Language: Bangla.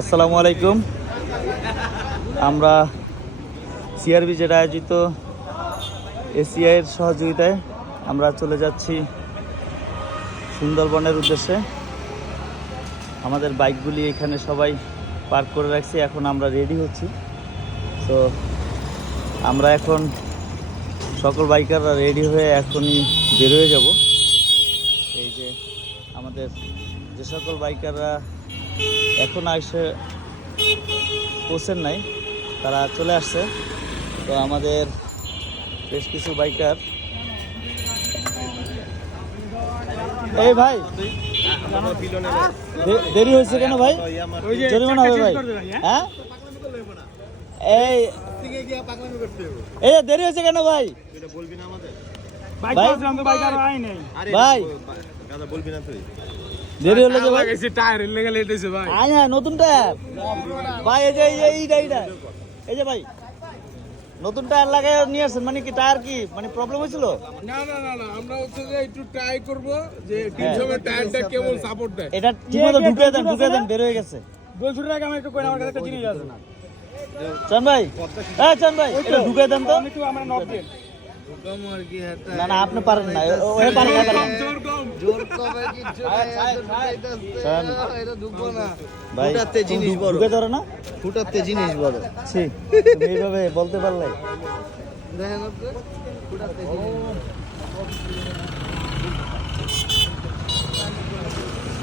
আসসালামু আলাইকুম। আমরা সিআরবি যেটা আয়োজিত এসিআইয়ের সহযোগিতায় আমরা চলে যাচ্ছি সুন্দরবনের উদ্দেশ্যে। আমাদের বাইকগুলি এখানে সবাই পার্ক করে রাখছি, এখন আমরা রেডি হচ্ছি। তো আমরা এখন সকল বাইকাররা রেডি হয়ে এখনই বের হয়ে যাব। এই যে আমাদের যে সকল বাইকাররা এখন এসে পৌঁছেন নাই তারা চলে আসছে। তো আমাদের বেশ কিছু বাইকার, এই ভাই দেরি হয়েছে কেন ভাই? জরিমানা হবে ভাই? হ্যাঁ, এই দেরি হয়েছে কেন ভাই? ভাই দেরি হলো যে ভাই, টায়ারের লেগে লেট হইছে ভাই। আয় হ্যাঁ, নতুন টায়ার ভাই। এই যে এই যে ভাই নতুন টায়ার লাগাই নিয়ে আসছেন, মানে কি টায়ার কি মানে প্রবলেম হয়েছিল? না না না না, আমরা হচ্ছে যে একটু ট্রাই করব যে টিনসমের টায়ারটা কেমন সাপোর্ট দেয়। এটা ঠিকমতো ঢুকে দেন, বের হয়ে গেছে। বলছুর আগে আমি একটু কই, আমার কাছে একটা জিনিস আছে না। চান ভাই, হ্যাঁ চান ভাই, এটা ঢুকে দেন তো। আমি একটু আমরা নক দেন। না না, আপনি পারেন না, ওরে পারেন না, পারেন না। জোর কম। চান এটা ঢুকবো না। ভাই, ফুটাতে জিনিস বড়। ঢুকে ধরো না। ফুটাতে জিনিস বড়। ছি, তুমি এইভাবে বলতে পারলে। দেখেন আপনি, ফুটাতে জিনিস বড়।